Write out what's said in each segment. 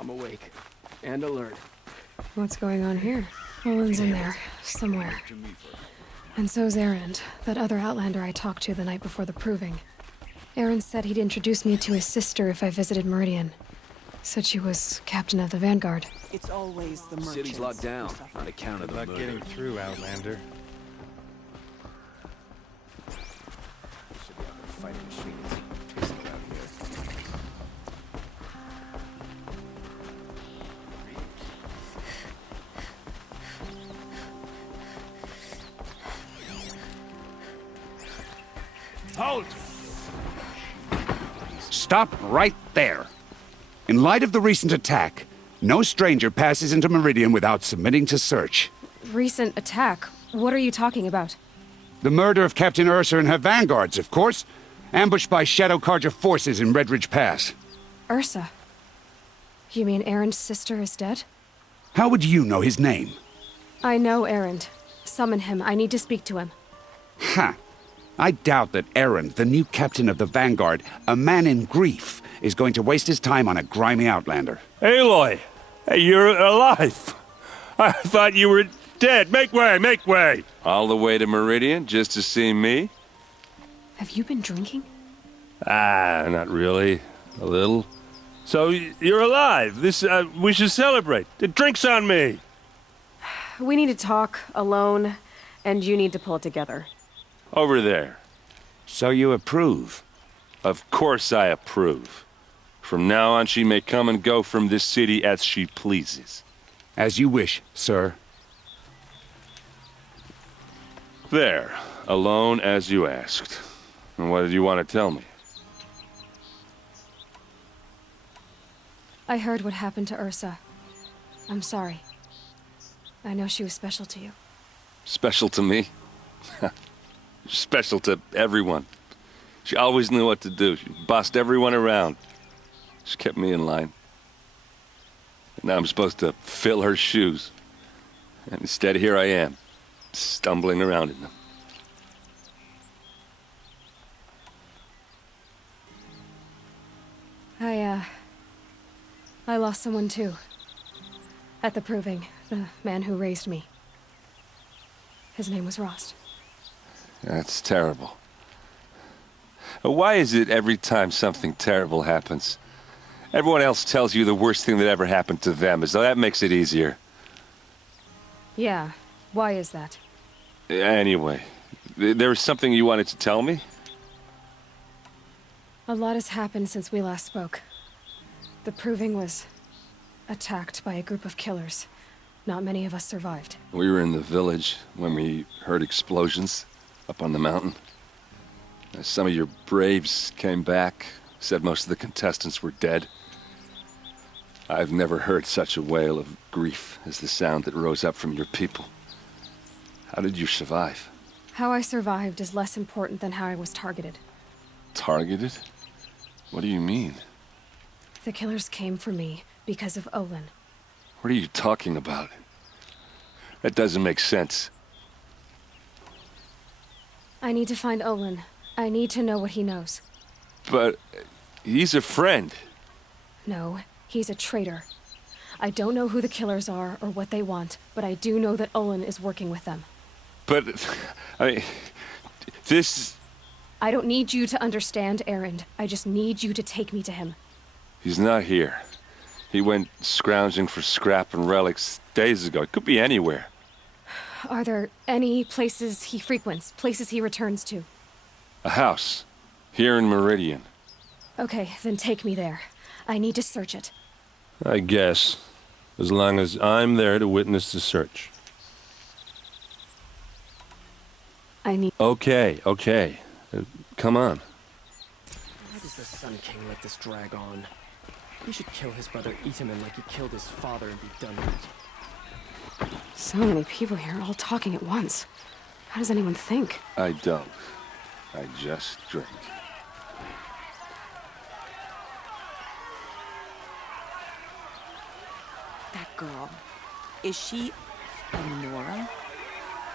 I'm awake. And alert. What's going on here? Olen's in there, somewhere. And so's Erend, that other Outlander I talked to the night before the proving. Erend said he'd introduce me to his sister if I visited Meridian. Said she was captain of the Vanguard. It's always the merchants. City's locked down on account of the Good luck getting through, Outlander. Should be able to fight machines. Chasing it out here. Halt! Stop right there. In light of the recent attack, no stranger passes into Meridian without submitting to search. Recent attack? What are you talking about? The murder of Captain Ursa and her vanguards, of course. Ambushed by Shadow Carja forces in Redridge Pass. Ursa? You mean Erend's sister is dead? How would you know his name? I know Erend. Summon him. I need to speak to him. Ha! I doubt that Erend, the new captain of the Vanguard, a man in grief, is going to waste his time on a grimy outlander. Aloy! Hey, you're alive! I thought you were dead. Make way, make way! All the way to Meridian just to see me? Have you been drinking? Ah, not really. A little. So, you're alive. We should celebrate. The drink's on me. We need to talk, alone, and you need to pull it together. Over there. So you approve? Of course I approve. From now on, she may come and go from this city as she pleases. As you wish, sir. There. Alone as you asked. And what did you want to tell me? I heard what happened to Ursa. I'm sorry. I know she was special to you. Special to me? Special to everyone. She always knew what to do. She bossed everyone around. She kept me in line. And now I'm supposed to fill her shoes. And instead, here I am, stumbling around in them. I lost someone too. At the proving, the man who raised me. His name was Rost. That's terrible. Why is it every time something terrible happens, everyone else tells you the worst thing that ever happened to them, as though that makes it easier? Yeah, why is that? Anyway, there was something you wanted to tell me? A lot has happened since we last spoke. The proving was attacked by a group of killers. Not many of us survived. We were in the village when we heard explosions up on the mountain. Some of your braves came back, said most of the contestants were dead. I've never heard such a wail of grief as the sound that rose up from your people. How did you survive? How I survived is less important than how I was targeted. Targeted? What do you mean? The killers came for me because of Olen. What are you talking about? That doesn't make sense. I need to find Olen. I need to know what he knows. But he's a friend. No, he's a traitor. I don't know who the killers are or what they want, but I do know that Olen is working with them. But, I mean, this... I don't need you to understand, Erend. I just need you to take me to him. He's not here. He went scrounging for scrap and relics days ago. It could be anywhere. Are there any places he frequents, places he returns to? A house. Here in Meridian. Okay, then take me there. I need to search it. I guess. As long as I'm there to witness the search. I need... Okay. Come on. Why does the Sun King let this drag on? He should kill his brother Itaman like he killed his father and be done with it. So many people here, all talking at once. How does anyone think? I don't. I just drink. That girl. Is she a Nora?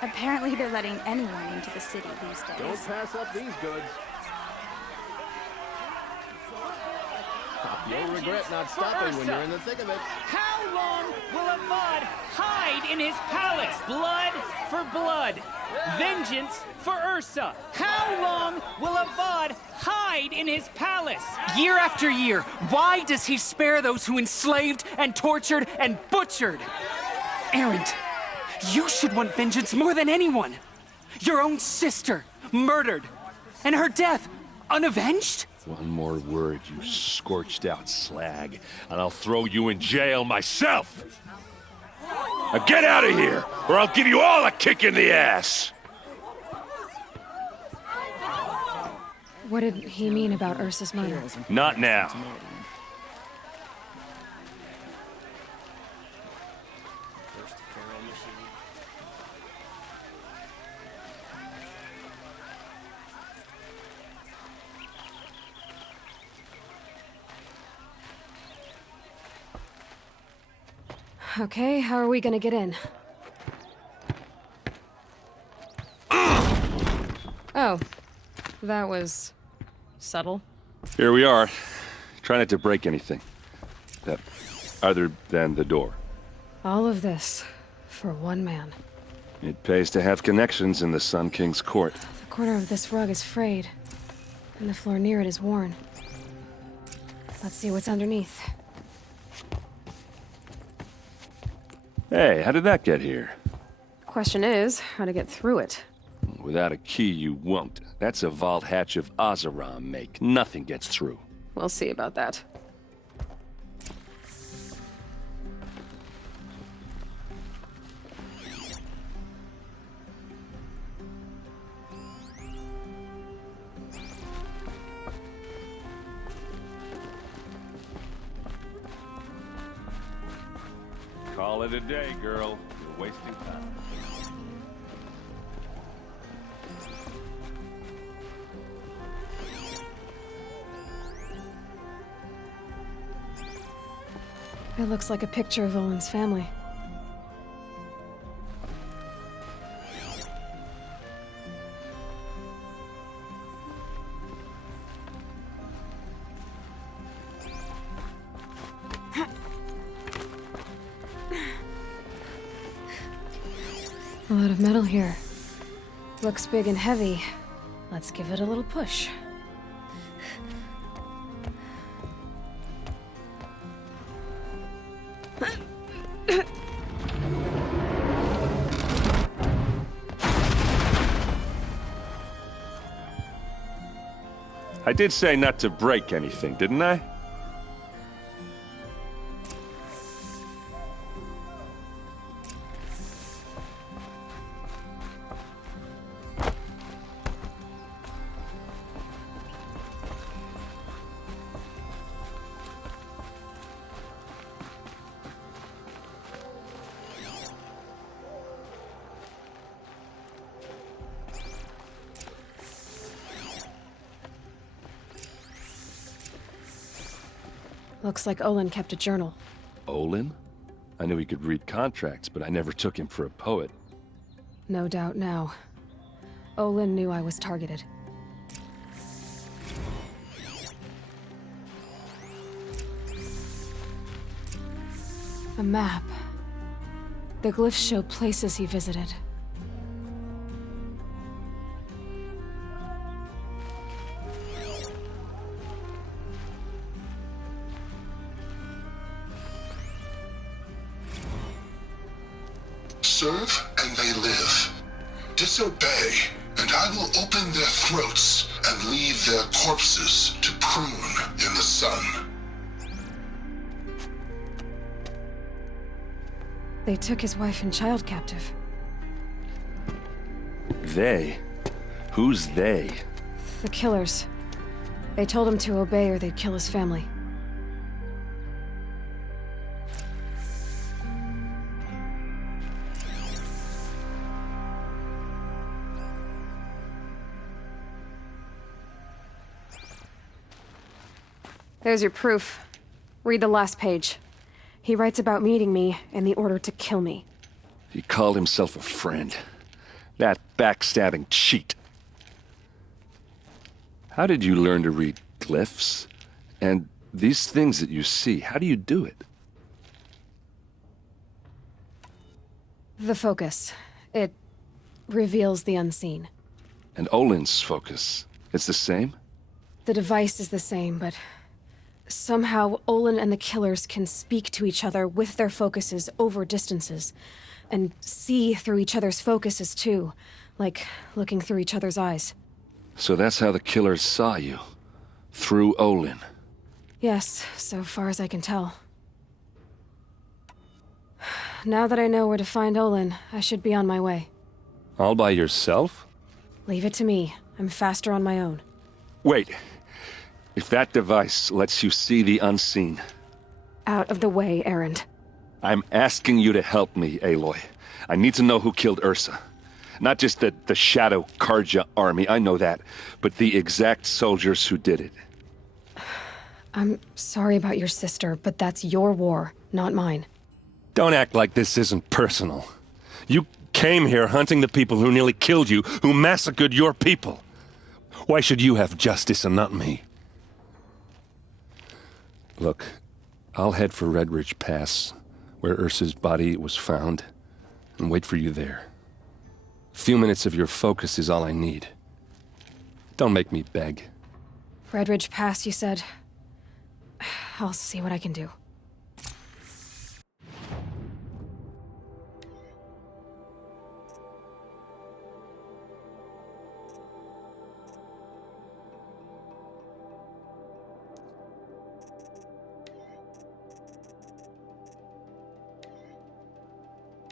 Apparently they're letting anyone into the city these days. Don't pass up these goods. You'll regret not stopping when you're in the thick of it. How long will Avad hide in his palace? Blood for blood. Vengeance for Ursa. How long will Avad hide in his palace? Year after year, why does he spare those who enslaved and tortured and butchered? Erend, you should want vengeance more than anyone. Your own sister, murdered, and her death, unavenged? One more word, you scorched out slag, and I'll throw you in jail myself! Now get out of here, or I'll give you all a kick in the ass! What did he mean about Ursa's murder? Not now. Okay, how are we gonna get in? Oh, that was subtle. Here we are. Try not to break anything. Other than the door. All of this for one man. It pays to have connections in the Sun King's court. The corner of this rug is frayed, and the floor near it is worn. Let's see what's underneath. Hey, how did that get here? Question is, how to get through it. Without a key, you won't. That's a vault hatch of Azaram make. Nothing gets through. We'll see about that. Call it a day, girl. You're wasting time. It looks like a picture of Olen's family. A lot of metal here. Looks big and heavy. Let's give it a little push. I did say not to break anything, didn't I? Looks like Olen kept a journal. Olen? I knew he could read contracts, but I never took him for a poet. No doubt now. Olen knew I was targeted. A map. The glyphs show places he visited. Serve and they live. Disobey, and I will open their throats and leave their corpses to prune in the sun. They took his wife and child captive. They? Who's they? The killers. They told him to obey or they'd kill his family. There's your proof. Read the last page. He writes about meeting me and the order to kill me. He called himself a friend. That backstabbing cheat. How did you learn to read glyphs? And These things that you see, how do you do it? The focus. It reveals the unseen. And Olen's focus, it's the same? The device is the same, but somehow Olen and the killers can speak to each other with their focuses over distances, and see through each other's focuses too, like looking through each other's eyes. So that's how the killers saw you. Through Olen. Yes, so far as I can tell. Now that I know where to find Olen, I should be on my way. All by yourself? Leave it to me. I'm faster on my own. Wait. If that device lets you see the unseen... Out of the way, Erend. I'm asking you to help me, Aloy. I need to know who killed Ursa. Not just the Shadow Karja army, I know that, but the exact soldiers who did it. I'm sorry about your sister, but that's your war, not mine. Don't act like this isn't personal. You came here hunting the people who nearly killed you, who massacred your people. Why should you have justice and not me? Look, I'll head for Red Ridge Pass, where Ursa's body was found, and wait for you there. A few minutes of your focus is all I need. Don't make me beg. Red Ridge Pass, you said? I'll see what I can do.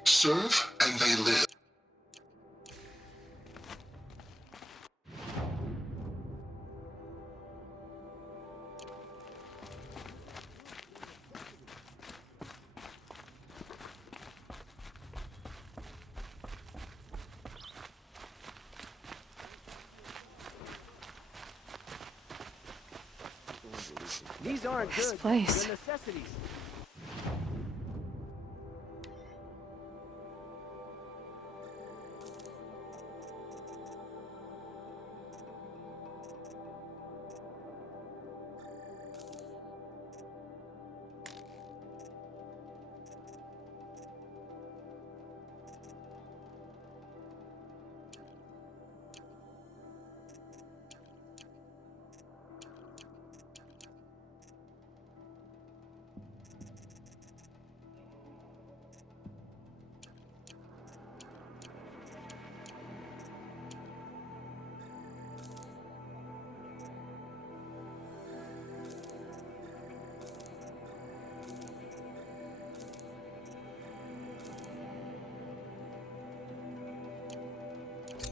Serve and they live. These aren't This good. place. They're necessities.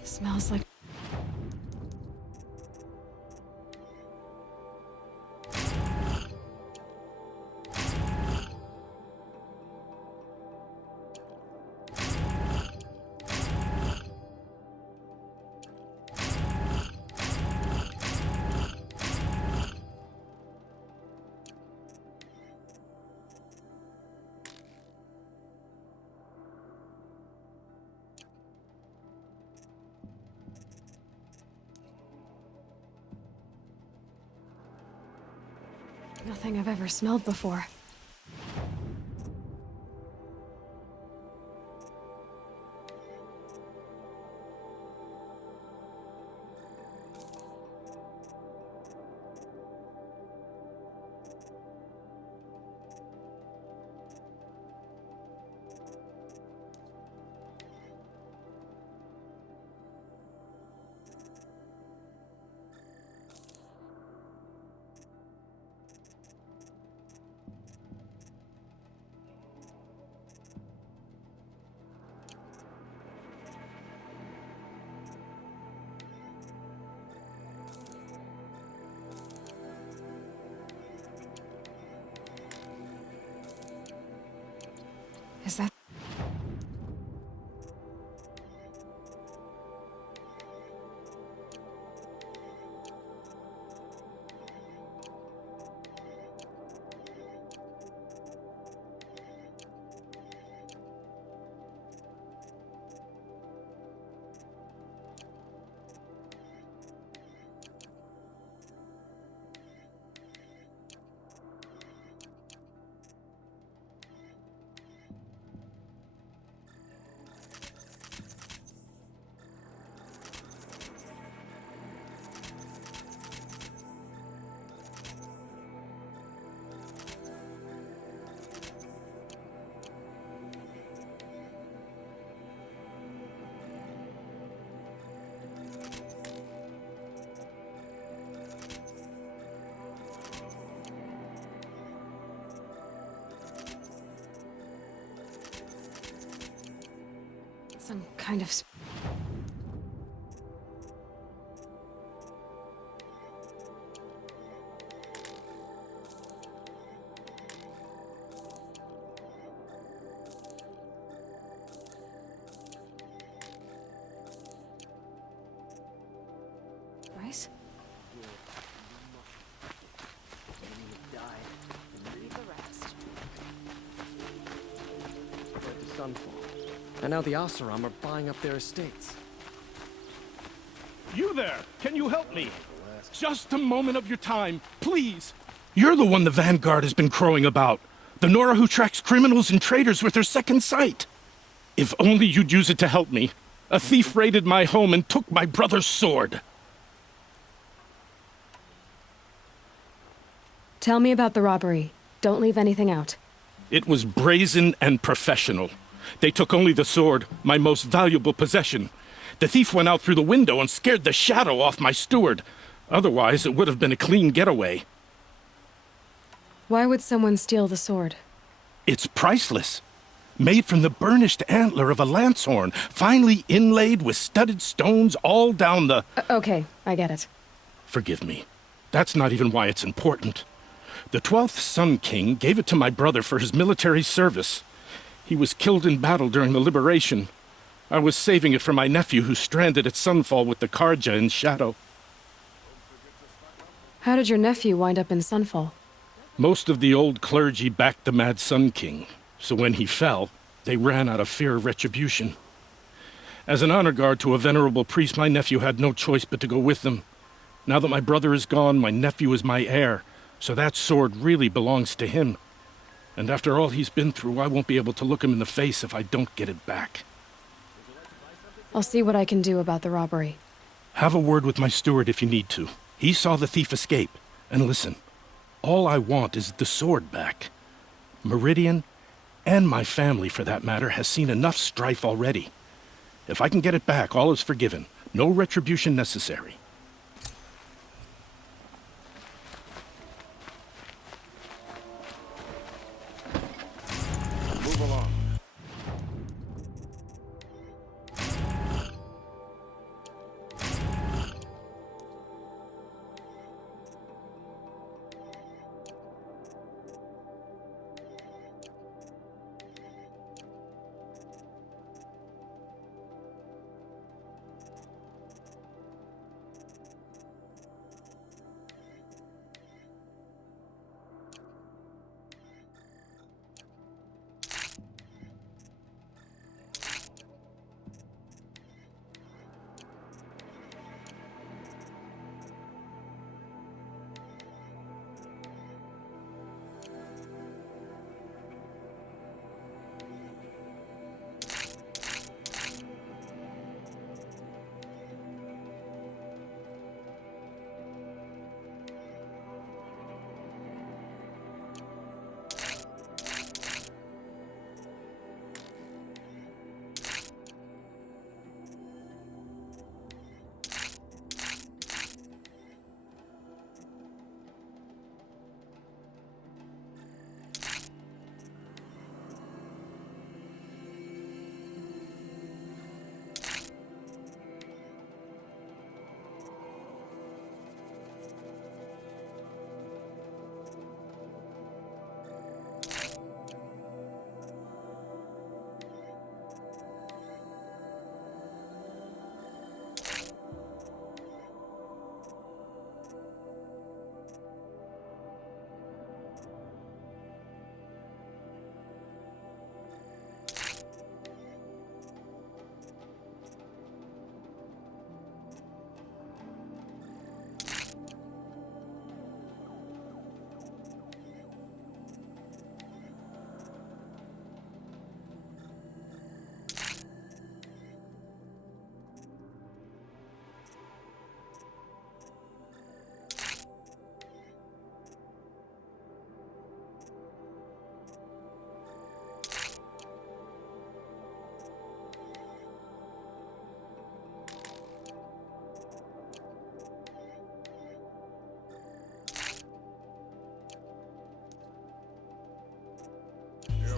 Smells like... Nothing I've ever smelled before. Is that... Some kind of... Rice? Led to Sunfall. And now the Oseram are buying up their estates. You there! Can you help me? Just a moment of your time, please! You're the one the Vanguard has been crowing about. The Nora who tracks criminals and traitors with her second sight. If only you'd use it to help me. A thief raided my home and took my brother's sword. Tell me about the robbery. Don't leave anything out. It was brazen and professional. They took only the sword, my most valuable possession. The thief went out through the window and scared the shadow off my steward. Otherwise, it would have been a clean getaway. Why would someone steal the sword? It's priceless. Made from the burnished antler of a lancehorn, finely inlaid with studded stones all down the... Okay, I get it. Forgive me. That's not even why it's important. The 12th Sun King gave it to my brother for his military service. He was killed in battle during the liberation. I was saving it for my nephew who's stranded at Sunfall with the Karja in Shadow. How did your nephew wind up in Sunfall? Most of the old clergy backed the Mad Sun King, so when he fell, they ran out of fear of retribution. As an honor guard to a venerable priest, my nephew had no choice but to go with them. Now that my brother is gone, my nephew is my heir, so that sword really belongs to him. And after all he's been through, I won't be able to look him in the face if I don't get it back. I'll see what I can do about the robbery. Have a word with my steward if you need to. He saw the thief escape. And listen, all I want is the sword back. Meridian, and my family for that matter, has seen enough strife already. If I can get it back, all is forgiven. No retribution necessary. Move along.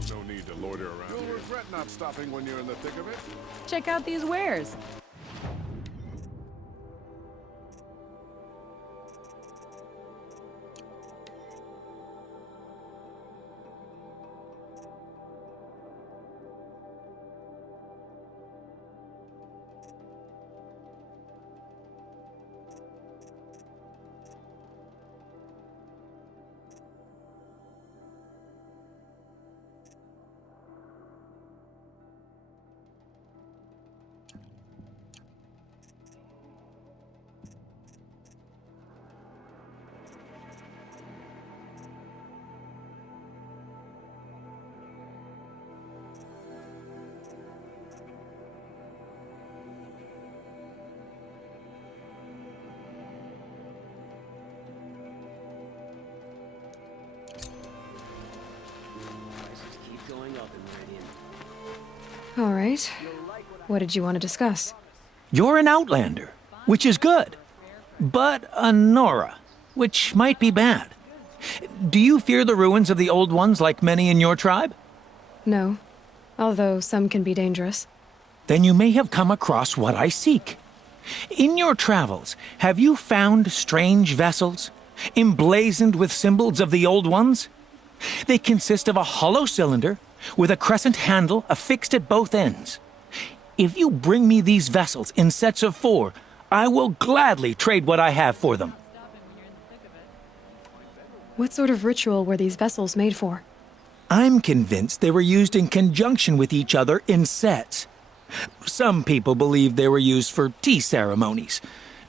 No need to loiter around. You'll regret not stopping when you're in the thick of it. Check out these wares. Prices keep going up in Meridian. All right. What did you want to discuss? You're an outlander, which is good. But a Nora, which might be bad. Do you fear the ruins of the old ones like many in your tribe? No. Although some can be dangerous. Then you may have come across what I seek. In your travels, have you found strange vessels, emblazoned with symbols of the old ones? They consist of a hollow cylinder with a crescent handle affixed at both ends. If you bring me these vessels in sets of 4, I will gladly trade what I have for them. What sort of ritual were these vessels made for? I'm convinced they were used in conjunction with each other in sets. Some people believe they were used for tea ceremonies.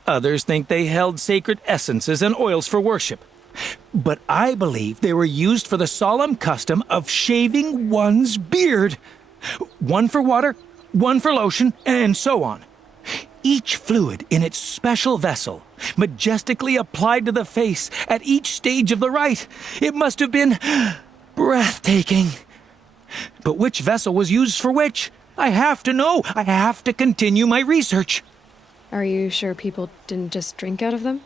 Others think they held sacred essences and oils for worship. But I believe they were used for the solemn custom of shaving one's beard. One for water, one for lotion, and so on. Each fluid in its special vessel, majestically applied to the face at each stage of the rite. It must have been breathtaking. But which vessel was used for which? I have to know. I have to continue my research. Are you sure people didn't just drink out of them?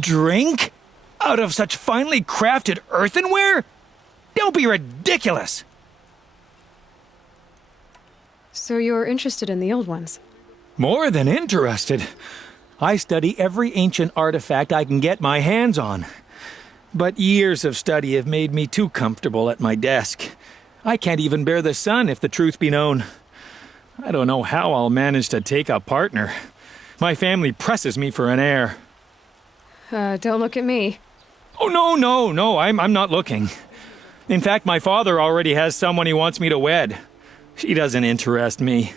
Drink? Out of such finely crafted earthenware? Don't be ridiculous! So you're interested in the old ones? More than interested. I study every ancient artifact I can get my hands on. But years of study have made me too comfortable at my desk. I can't even bear the sun, if the truth be known. I don't know how I'll manage to take a partner. My family presses me for an heir. Don't look at me. Oh, no, I'm not looking. In fact, my father already has someone he wants me to wed. She doesn't interest me.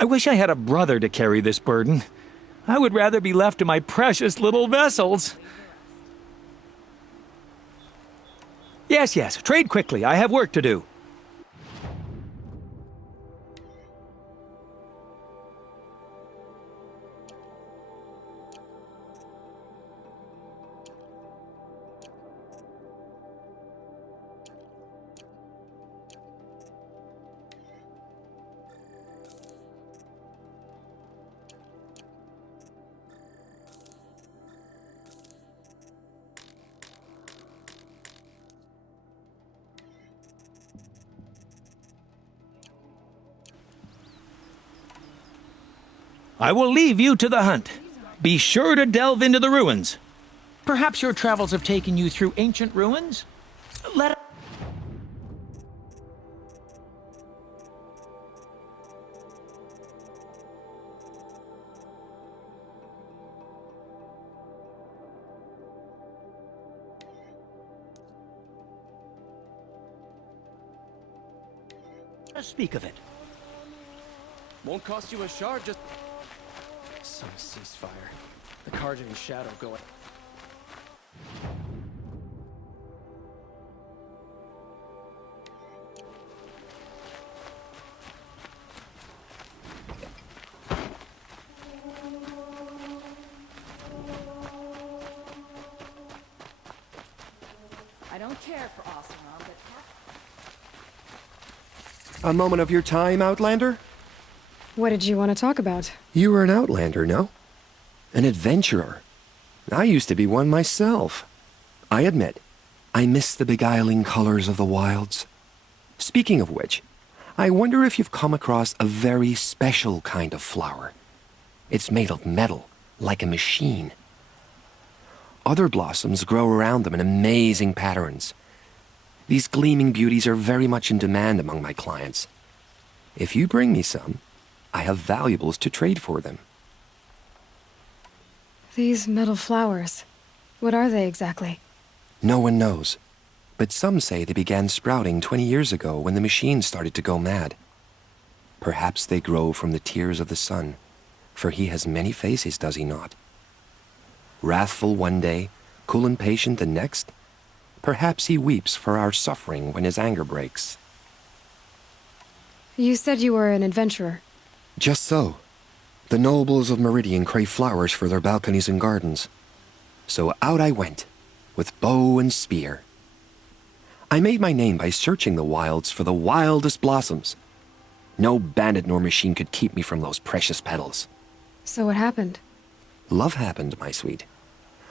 I wish I had a brother to carry this burden. I would rather be left to my precious little vessels. Yes, trade quickly. I have work to do. I will leave you to the hunt. Be sure to delve into the ruins. Perhaps your travels have taken you through ancient ruins? Let us speak of it. Won't cost you a shard, just some ceasefire. The Carjan shadow going. I don't care for awesome, but... A moment of your time, Outlander? What did you want to talk about? You were an Outlander, no? An adventurer. I used to be one myself. I admit, I miss the beguiling colors of the wilds. Speaking of which, I wonder if you've come across a very special kind of flower. It's made of metal, like a machine. Other blossoms grow around them in amazing patterns. These gleaming beauties are very much in demand among my clients. If you bring me some, I have valuables to trade for them. These metal flowers, what are they exactly? No one knows, but some say they began sprouting 20 years ago when the machines started to go mad. Perhaps they grow from the tears of the sun, for he has many faces, does he not? Wrathful one day, cool and patient the next. Perhaps he weeps for our suffering when his anger breaks. You said you were an adventurer. Just so. The nobles of Meridian crave flowers for their balconies and gardens. So out I went, with bow and spear. I made my name by searching the wilds for the wildest blossoms. No bandit nor machine could keep me from those precious petals. So what happened? Love happened, my sweet.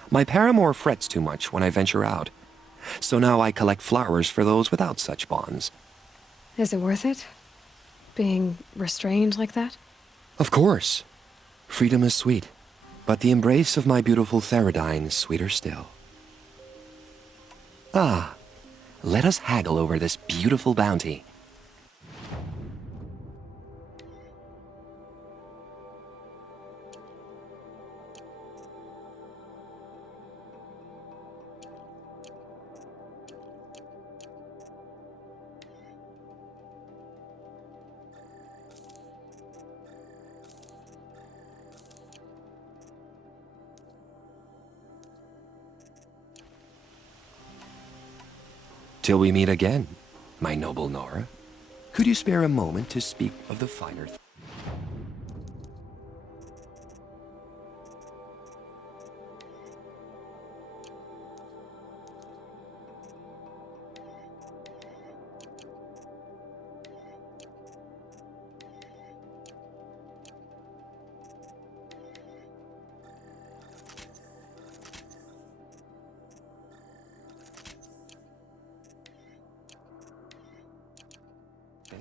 My paramour frets too much when I venture out. So now I collect flowers for those without such bonds. Is it worth it? Being restrained like that? Of course. Freedom is sweet, but the embrace of my beautiful Theridine is sweeter still. Ah, let us haggle over this beautiful bounty. Till we meet again, my noble Nora. Could you spare a moment to speak of the finer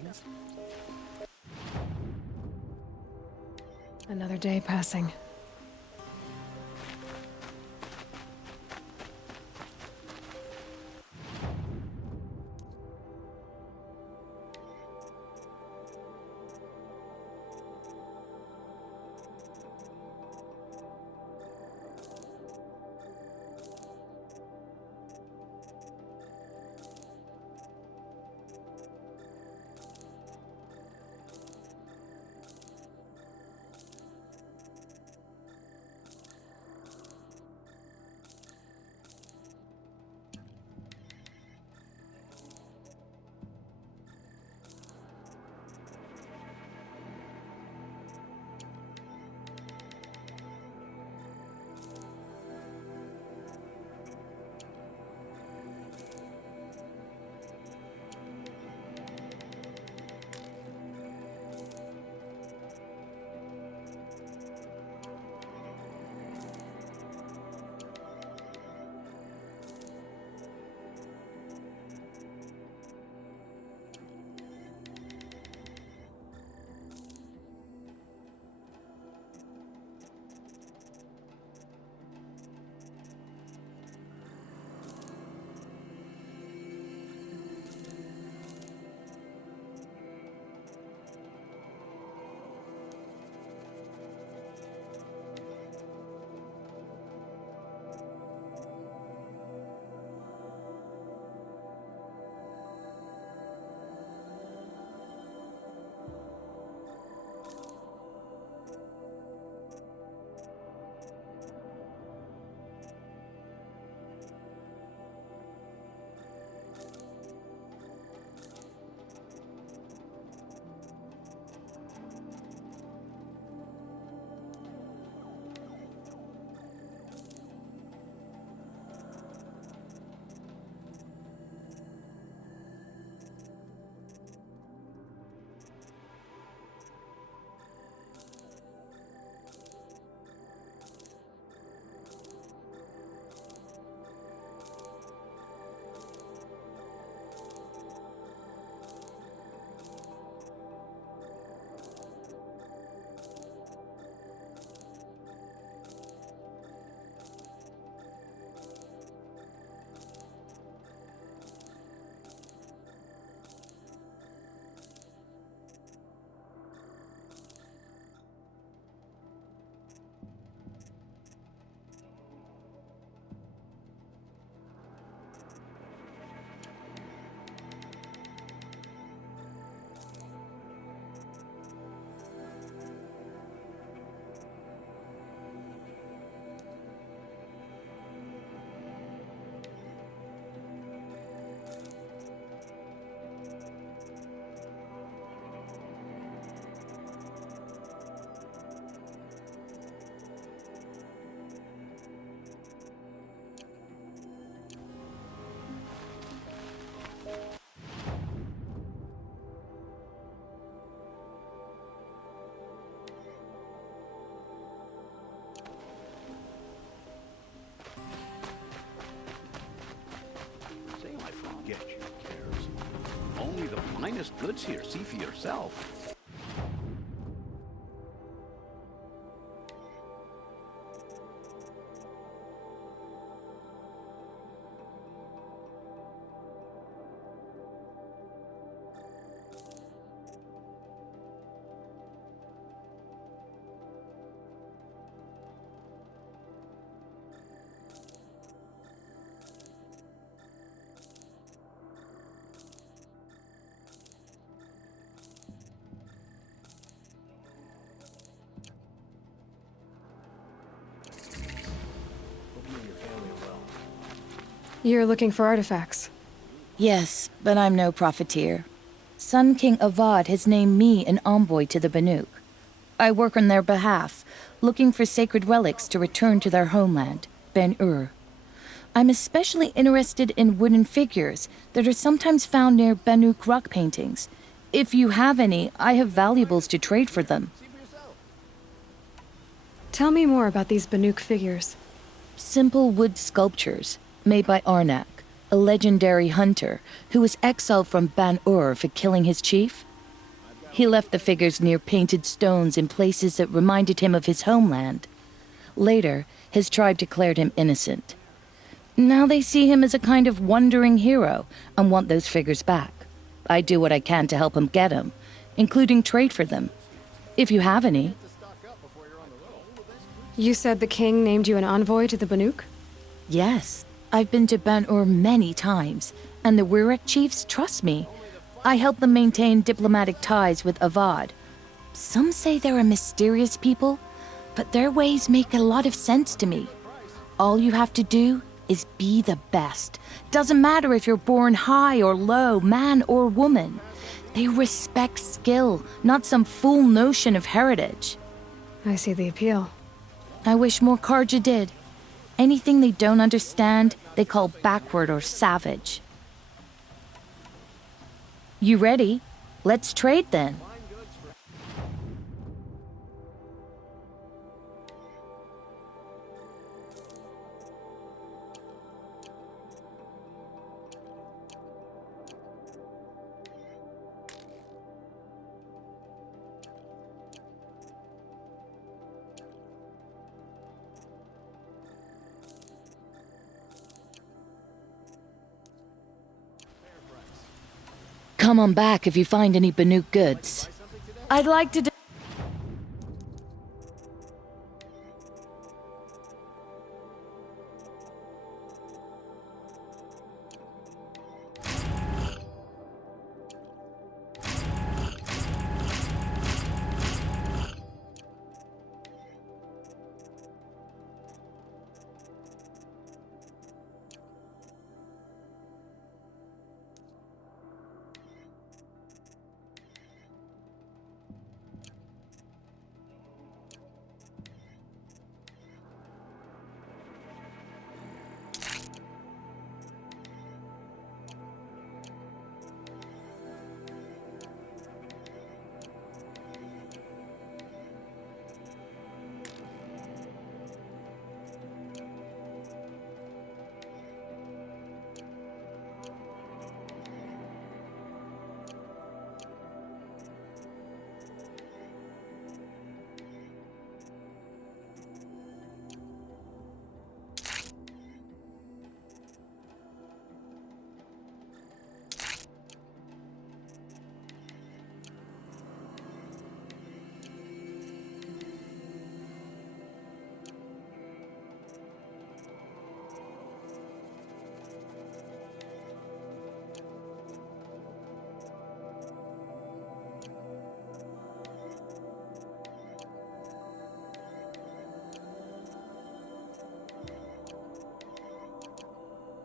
things? Another day passing. finest goods here. See for yourself. You're looking for artifacts. Yes, but I'm no profiteer. Sun King Avad has named me an envoy to the Banuk. I work on their behalf, looking for sacred relics to return to their homeland, Ben-Ur. I'm especially interested in wooden figures that are sometimes found near Banuk rock paintings. If you have any, I have valuables to trade for them. Tell me more about these Banuk figures. Simple wood sculptures made by Arnak, a legendary hunter who was exiled from Ban-Ur for killing his chief. He left the figures near painted stones in places that reminded him of his homeland. Later, his tribe declared him innocent. Now they see him as a kind of wandering hero and want those figures back. I do what I can to help him get them, including trade for them. If you have any. You said the king named you an envoy to the Banuk? Yes. I've been to Ban-Ur many times, and the Wirek chiefs trust me. I help them maintain diplomatic ties with Avad. Some say they're a mysterious people, but their ways make a lot of sense to me. All you have to do is be the best. Doesn't matter if you're born high or low, man or woman. They respect skill, not some fool notion of heritage. I see the appeal. I wish more Karja did. Anything they don't understand, they call backward or savage. You ready? Let's trade then. Come on back if you find any Banuk goods. I'd like to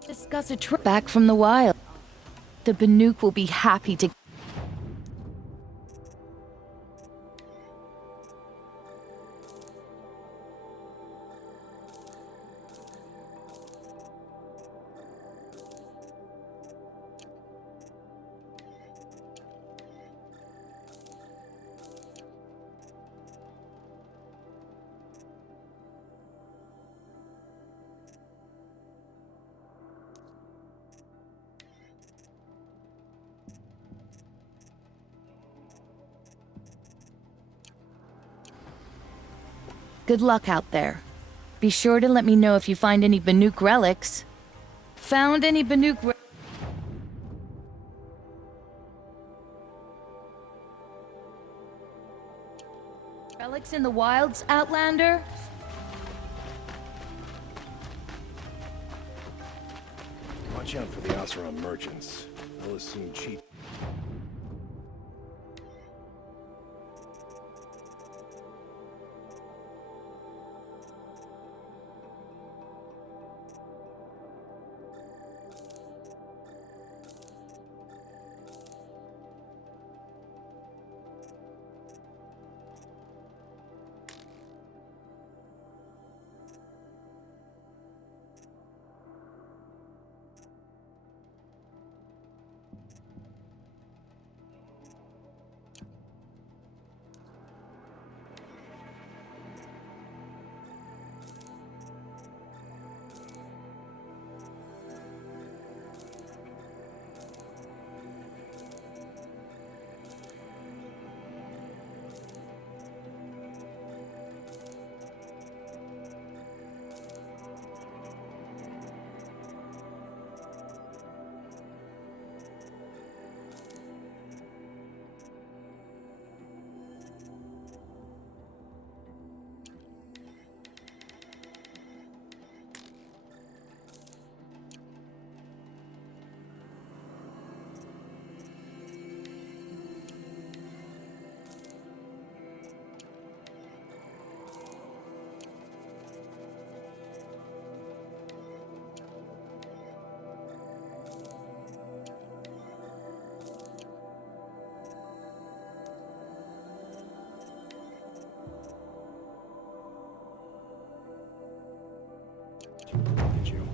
discuss a trip back from the wild. The Banuk will be happy to. Good luck out there. Be sure to let me know if you find any Banuk relics. Found any Banuk relics in the wilds, Outlander? Watch out for the Oseram merchants. They'll assume cheap. Did you?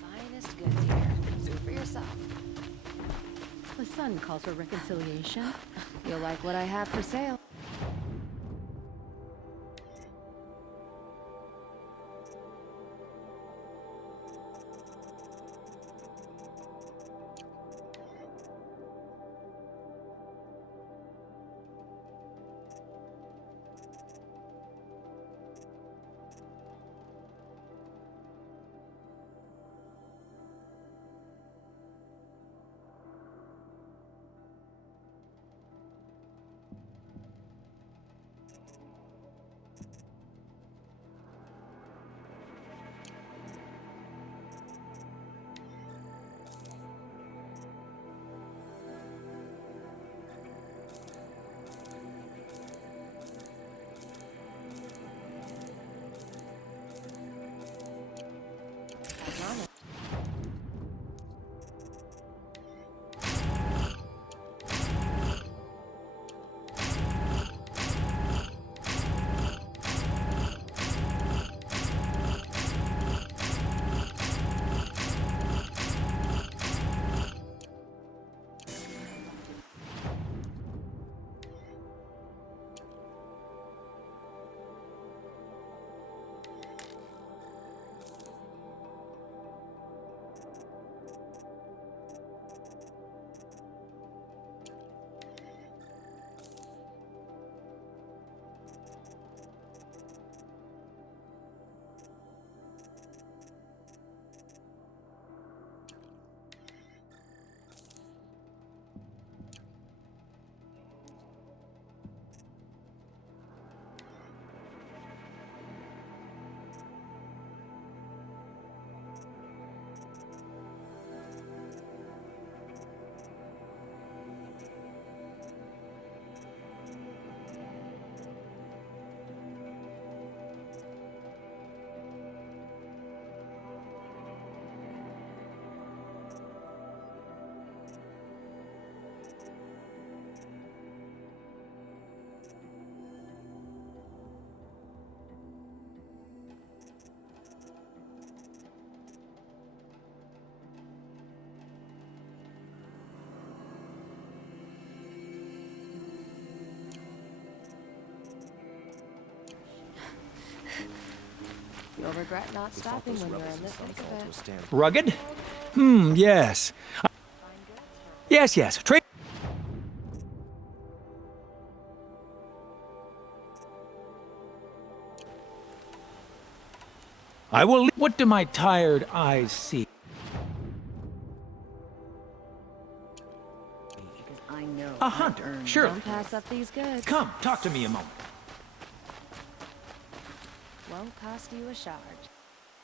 Finest goods here. Sue for yourself. The sun calls for reconciliation. You'll like what I have for sale. You'll regret not stopping when you're in the thick of it. Rugged? Yes. Yes. I will. What do my tired eyes see? I know. A hunter, sure. Don't pass up these goods. Come, talk to me a moment. Won't cost you a shard.